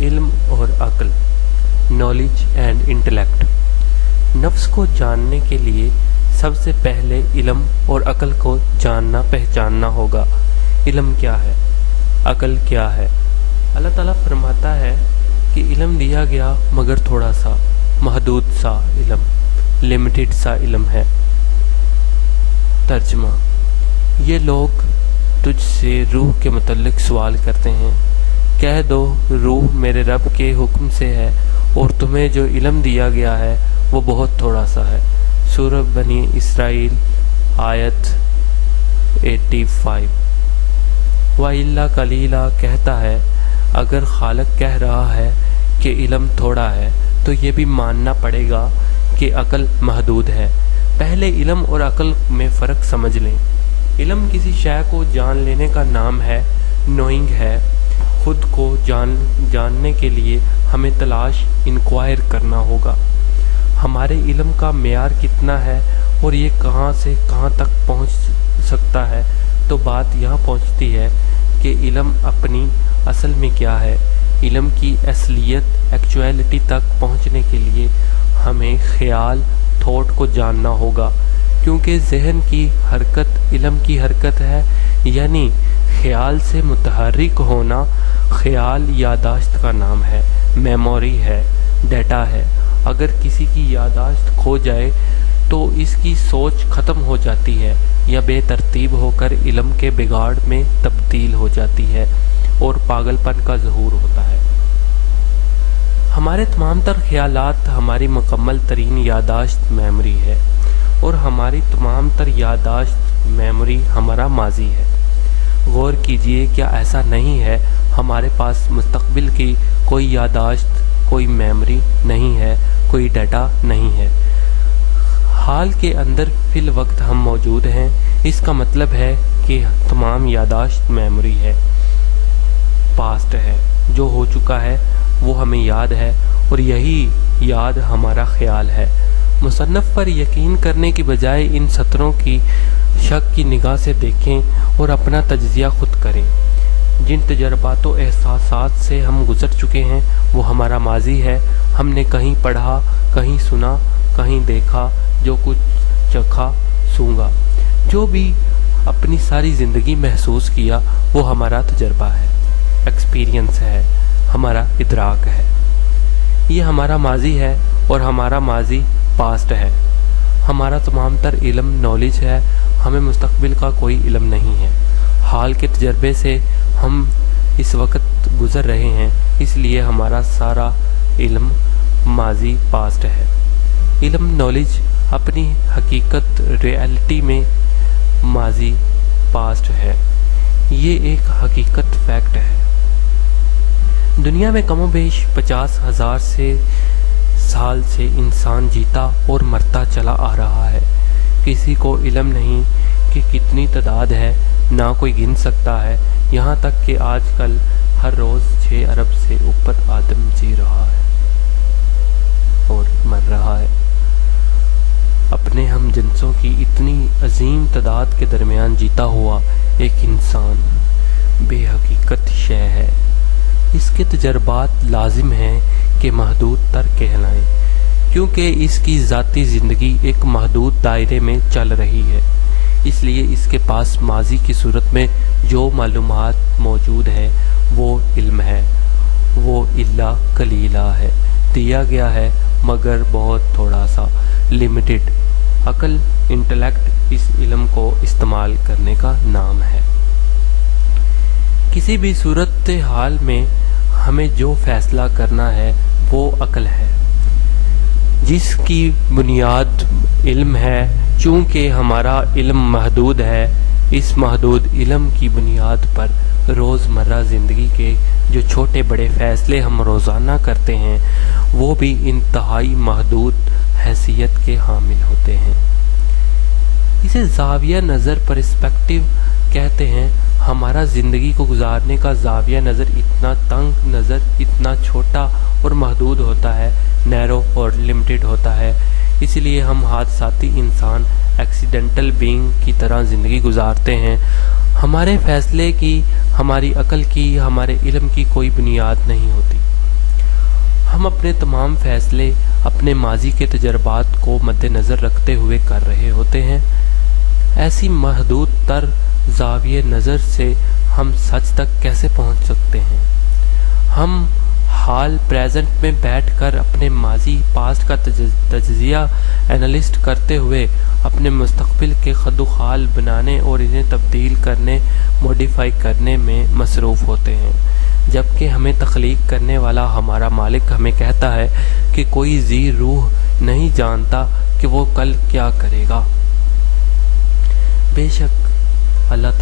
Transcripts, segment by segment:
علم اور عقل، نالج اینڈ انٹلیکٹ۔ نفس کو جاننے کے لیے سب سے پہلے علم اور عقل کو جاننا پہچاننا ہوگا۔ علم کیا ہے؟ عقل کیا ہے؟ اللہ تعالیٰ فرماتا ہے کہ علم دیا گیا مگر تھوڑا سا، محدود سا علم، لمیٹڈ سا علم ہے۔ ترجمہ: یہ لوگ تجھ سے روح کے متعلق سوال کرتے ہیں، کہہ دو روح میرے رب کے حکم سے ہے اور تمہیں جو علم دیا گیا ہے وہ بہت تھوڑا سا ہے۔ سورہ بنی اسرائیل آیت 85۔ وَإِلَّا قَلِيلًا کہتا ہے، اگر خالق کہہ رہا ہے کہ علم تھوڑا ہے تو یہ بھی ماننا پڑے گا کہ عقل محدود ہے۔ پہلے علم اور عقل میں فرق سمجھ لیں۔ علم کسی شے کو جان لینے کا نام ہے، نوئنگ ہے۔ خود کو جاننے کے لیے ہمیں تلاش، انکوائر کرنا ہوگا۔ ہمارے علم کا معیار کتنا ہے اور یہ کہاں سے کہاں تک پہنچ سکتا ہے، تو بات یہاں پہنچتی ہے کہ علم اپنی اصل میں کیا ہے۔ علم کی اصلیت، ایکچویلٹی تک پہنچنے کے لیے ہمیں خیال، تھاٹ کو جاننا ہوگا، کیونکہ ذہن کی حرکت علم کی حرکت ہے، یعنی خیال سے متحرک ہونا۔ خیال یادداشت کا نام ہے، میموری ہے، ڈیٹا ہے۔ اگر کسی کی یادداشت کھو جائے تو اس کی سوچ ختم ہو جاتی ہے یا بے ترتیب ہو کر علم کے بگاڑ میں تبدیل ہو جاتی ہے اور پاگل پن کا ظہور ہوتا ہے۔ ہمارے تمام تر خیالات ہماری مکمل ترین یادداشت میموری ہے، اور ہماری تمام تر یادداشت میموری ہمارا ماضی ہے۔ غور کیجئے، کیا ایسا نہیں ہے ہمارے پاس مستقبل کی کوئی یادداشت، کوئی میموری نہیں ہے، کوئی ڈیٹا نہیں ہے؟ حال کے اندر فی الوقت ہم موجود ہیں، اس کا مطلب ہے کہ تمام یادداشت میموری ہے، پاسٹ ہے، جو ہو چکا ہے وہ ہمیں یاد ہے، اور یہی یاد ہمارا خیال ہے۔ مصنف پر یقین کرنے کی بجائے ان سطروں کی شک کی نگاہ سے دیکھیں اور اپنا تجزیہ خود کریں۔ جن تجربات و احساسات سے ہم گزر چکے ہیں وہ ہمارا ماضی ہے۔ ہم نے کہیں پڑھا، کہیں سنا، کہیں دیکھا، جو کچھ چکھا، سونگا، جو بھی اپنی ساری زندگی محسوس کیا وہ ہمارا تجربہ ہے، ایکسپیرینس ہے، ہمارا ادراک ہے۔ یہ ہمارا ماضی ہے اور ہمارا ماضی پاسٹ ہے۔ ہمارا تمام تر علم نالج ہے، ہمیں مستقبل کا کوئی علم نہیں ہے۔ حال کے تجربے سے ہم اس وقت گزر رہے ہیں، اس لیے ہمارا سارا علم ماضی پاسٹ ہے۔ علم نالج اپنی حقیقت ریئلٹی میں ماضی پاسٹ ہے۔ یہ ایک حقیقت فیکٹ ہے۔ دنیا میں کم و بیش 50,000 سال سے انسان جیتا اور مرتا چلا آ رہا ہے۔ کسی کو علم نہیں کہ کتنی تعداد ہے، نہ کوئی گن سکتا ہے، یہاں تک کہ آج کل ہر روز 6 ارب سے اوپر آدم جی رہا ہے اور مر رہا ہے۔ اپنے ہم جنسوں کی اتنی عظیم تعداد کے درمیان جیتا ہوا ایک انسان بے حقیقت شے ہے۔ اس کے تجربات لازم ہیں کہ محدود تر کہلائیں، کیونکہ اس کی ذاتی زندگی ایک محدود دائرے میں چل رہی ہے۔ اس لیے اس کے پاس ماضی کی صورت میں جو معلومات موجود ہے وہ علم ہے، وہ الا قلیلا ہے، دیا گیا ہے مگر بہت تھوڑا سا، لمیٹڈ۔ عقل، انٹلیکٹ اس علم کو استعمال کرنے کا نام ہے۔ کسی بھی صورت حال میں ہمیں جو فیصلہ کرنا ہے وہ عقل ہے، جس کی بنیاد علم ہے۔ چونکہ ہمارا علم محدود ہے، اس محدود علم کی بنیاد پر روزمرہ زندگی کے جو چھوٹے بڑے فیصلے ہم روزانہ کرتے ہیں وہ بھی انتہائی محدود حیثیت کے حامل ہوتے ہیں۔ اسے زاویہ نظر، پرسپیکٹیو کہتے ہیں۔ ہمارا زندگی کو گزارنے کا زاویہ نظر اتنا تنگ نظر، اتنا چھوٹا اور محدود ہوتا ہے، نیرو اور لمیٹڈ ہوتا ہے۔ اس لیے ہم حادثاتی انسان، ایکسیڈنٹل بینگ کی طرح زندگی گزارتے ہیں۔ ہمارے فیصلے کی، ہماری عقل کی، ہمارے علم کی کوئی بنیاد نہیں ہوتی۔ ہم اپنے تمام فیصلے اپنے ماضی کے تجربات کو مد نظر رکھتے ہوئے کر رہے ہوتے ہیں۔ ایسی محدود تر زاویہ نظر سے ہم سچ تک کیسے پہنچ سکتے ہیں؟ ہم حال پریزنٹ میں بیٹھ کر اپنے ماضی پاسٹ کا تجزیہ انالسٹ کرتے ہوئے اپنے مستقبل کے خد و خال بنانے اور انہیں تبدیل کرنے موڈیفائی کرنے میں مصروف ہوتے ہیں، جبکہ ہمیں تخلیق کرنے والا ہمارا مالک ہمیں کہتا ہے کہ کوئی ذی روح نہیں جانتا کہ وہ کل کیا کرے گا۔ بے شک اللہ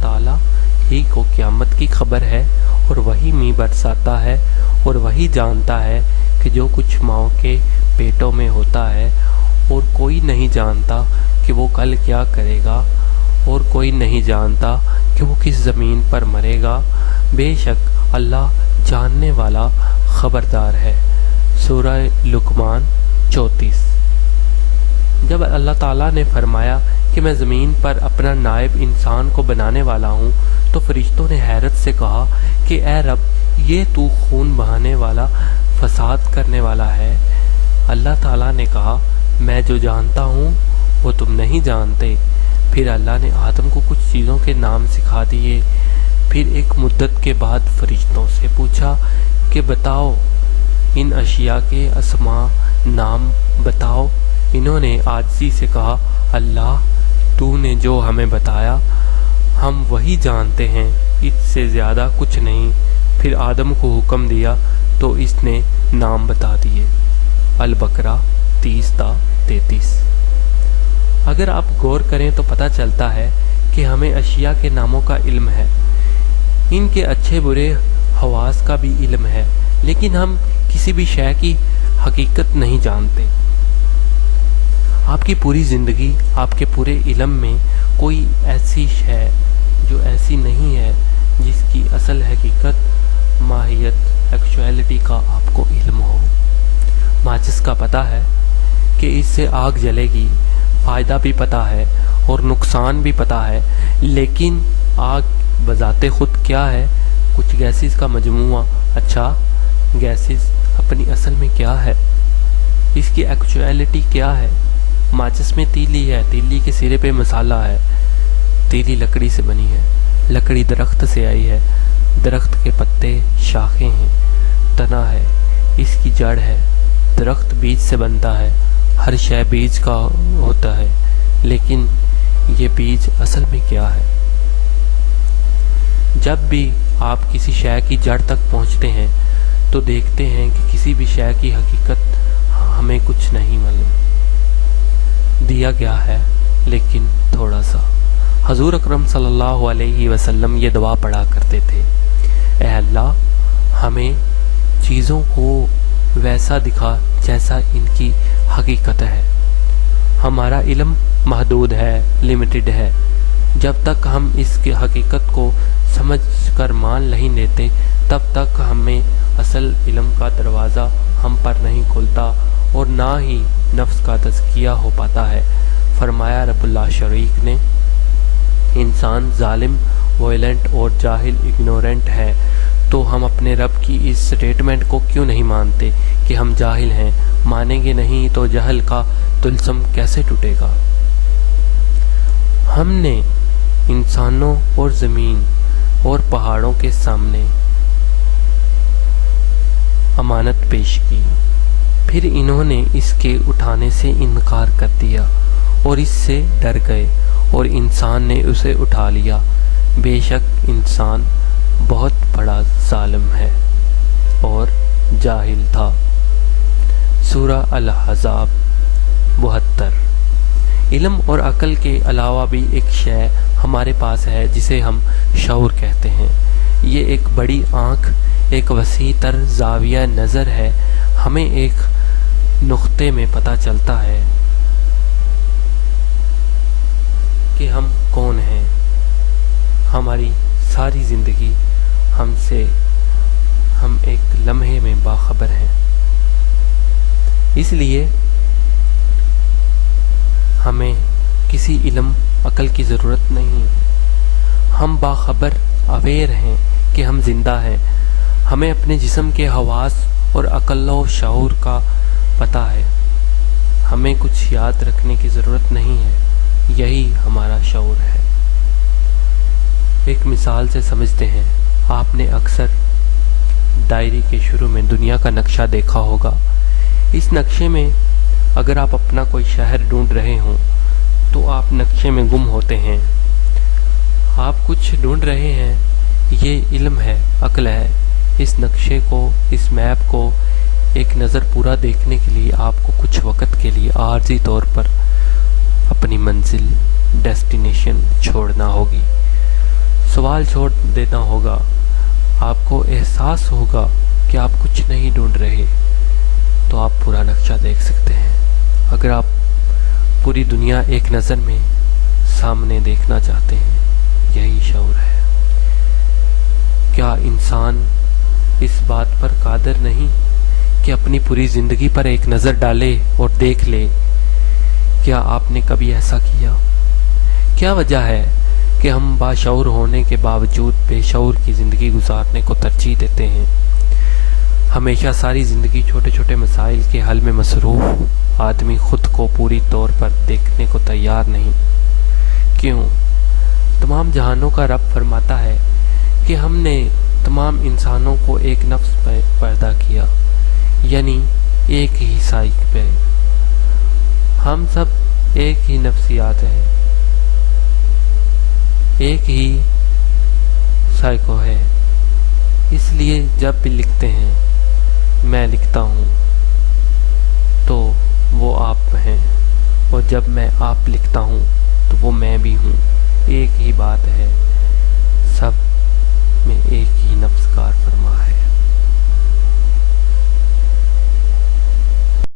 تعالیٰ ہی کو قیامت کی خبر ہے، اور وہی میںہ برساتا ہے، اور وہی جانتا ہے کہ جو کچھ ماؤں کے پیٹوں میں ہوتا ہے، اور کوئی نہیں جانتا کہ وہ کل کیا کرے گا، اور کوئی نہیں جانتا کہ وہ کس زمین پر مرے گا۔ بے شک اللہ جاننے والا خبردار ہے۔ سورہ لقمان 34۔ جب اللہ تعالیٰ نے فرمایا کہ میں زمین پر اپنا نائب انسان کو بنانے والا ہوں، تو فرشتوں نے حیرت سے کہا کہ اے رب، یہ تو خون بہانے والا، فساد کرنے والا ہے۔ اللہ تعالیٰ نے کہا میں جو جانتا ہوں وہ تم نہیں جانتے۔ پھر اللہ نے آدم کو کچھ چیزوں کے نام سکھا دیے۔ پھر ایک مدت کے بعد فرشتوں سے پوچھا کہ بتاؤ ان اشیاء کے اسماء، نام بتاؤ۔ انہوں نے عاجزی سے کہا اللہ، تو نے جو ہمیں بتایا ہم وہی جانتے ہیں، اس سے زیادہ کچھ نہیں۔ پھر آدم کو حکم دیا تو اس نے نام بتا دیے۔ البقرہ 30-33۔ اگر آپ غور کریں تو پتہ چلتا ہے کہ ہمیں اشیاء کے ناموں کا علم ہے، ان کے اچھے برے حواس کا بھی علم ہے، لیکن ہم کسی بھی شے کی حقیقت نہیں جانتے۔ آپ کی پوری زندگی، آپ کے پورے علم میں کوئی ایسی شے جو ایسی نہیں ہے جس کی اصل حقیقت، ماہیت، ایکچویلٹی کا آپ کو علم ہو۔ ماچس کا پتہ ہے کہ اس سے آگ جلے گی، فائدہ بھی پتہ ہے اور نقصان بھی پتہ ہے، لیکن آگ بذات خود کیا ہے؟ کچھ گیسز کا مجموعہ۔ اچھا، گیسز اپنی اصل میں کیا ہے؟ اس کی ایکچویلٹی کیا ہے؟ ماچس میں تیلی ہے، تیلی کے سرے پہ مسالہ ہے، تیلی لکڑی سے بنی ہے، لکڑی درخت سے آئی ہے، درخت کے پتے شاخیں ہیں، تنا ہے، اس کی جڑ ہے، درخت بیج سے بنتا ہے، ہر شے بیج کا ہوتا ہے، لیکن یہ بیج اصل میں کیا ہے؟ جب بھی آپ کسی شے کی جڑ تک پہنچتے ہیں تو دیکھتے ہیں کہ کسی بھی شے کی حقیقت ہمیں کچھ نہیں معلوم، دیا گیا ہے لیکن تھوڑا سا۔ حضور اکرم صلی اللہ علیہ وسلم یہ دعا پڑھا کرتے تھے، اے اللہ ہمیں چیزوں کو ویسا دکھا جیسا ان کی حقیقت ہے۔ ہمارا علم محدود ہے، لمیٹڈ ہے۔ جب تک ہم اس کی حقیقت کو سمجھ کر مان نہیں لیتے، تب تک ہمیں اصل علم کا دروازہ ہم پر نہیں کھلتا، اور نہ ہی نفس کا تزکیہ ہو پاتا ہے۔ فرمایا رب اللہ شریک نے، انسان ظالم، وائلنٹ اور جاہل، اگنورنٹ ہے، تو ہم اپنے رب کی اس سٹیٹمنٹ کو کیوں نہیں مانتے کہ ہم جاہل ہیں؟ مانیں گے نہیں تو جہل کا طلسم کیسے ٹوٹے گا؟ ہم نے انسانوں اور زمین اور پہاڑوں کے سامنے امانت پیش کی، پھر انہوں نے اس کے اٹھانے سے انکار کر دیا اور اس سے ڈر گئے، اور انسان نے اسے اٹھا لیا۔ بے شک انسان بہت بڑا ظالم ہے اور جاہل تھا۔ سورہ الاحزاب 72۔ علم اور عقل کے علاوہ بھی ایک شے ہمارے پاس ہے جسے ہم شعور کہتے ہیں۔ یہ ایک بڑی آنکھ، ایک وسیع تر زاویہ نظر ہے۔ ہمیں ایک نقطے میں پتہ چلتا ہے کہ ہم کون ہیں۔ ہماری ساری زندگی ہم ایک لمحے میں باخبر ہیں۔ اس لیے ہمیں کسی علم عقل کی ضرورت نہیں ہے۔ ہم باخبر اویئر ہیں کہ ہم زندہ ہیں. ہمیں اپنے جسم کے حواس اور عقل و شعور کا پتہ ہے. ہمیں کچھ یاد رکھنے کی ضرورت نہیں ہے. یہی ہمارا شعور ہے. ایک مثال سے سمجھتے ہیں. آپ نے اکثر ڈائری کے شروع میں دنیا کا نقشہ دیکھا ہوگا. اس نقشے میں اگر آپ اپنا کوئی شہر ڈھونڈ رہے ہوں تو آپ نقشے میں گم ہوتے ہیں. آپ کچھ ڈھونڈ رہے ہیں، یہ علم ہے، عقل ہے. اس نقشے کو، اس میپ کو ایک نظر پورا دیکھنے کے لیے آپ کو کچھ وقت کے لیے عارضی طور پر اپنی منزل، ڈیسٹینیشن چھوڑنا ہوگی. سوال چھوڑ دینا ہوگا. آپ کو احساس ہوگا کہ آپ کچھ نہیں ڈھونڈ رہے تو آپ پورا نقشہ دیکھ سکتے ہیں. اگر آپ پوری دنیا ایک نظر میں سامنے دیکھنا چاہتے ہیں، یہی شعور ہے. کیا انسان اس بات پر قادر نہیں کہ اپنی پوری زندگی پر ایک نظر ڈالے اور دیکھ لے؟ کیا آپ نے کبھی ایسا کیا؟ کیا وجہ ہے کہ ہم باشعور ہونے کے باوجود بے شعور کی زندگی گزارنے کو ترجیح دیتے ہیں؟ ہمیشہ ساری زندگی چھوٹے چھوٹے مسائل کے حل میں مصروف آدمی خود کو پوری طور پر دیکھنے کو تیار نہیں. کیوں؟ تمام جہانوں کا رب فرماتا ہے کہ ہم نے تمام انسانوں کو ایک نفس پہ پیدا کیا، یعنی ایک ہی سائیک پہ. ہم سب ایک ہی نفسیات ہیں، ایک ہی سائیکو ہے. اس لیے جب بھی لکھتے ہیں، میں لکھتا ہوں تو وہ آپ ہیں، اور جب میں آپ لکھتا ہوں تو وہ میں بھی ہوں. ایک ہی بات ہے.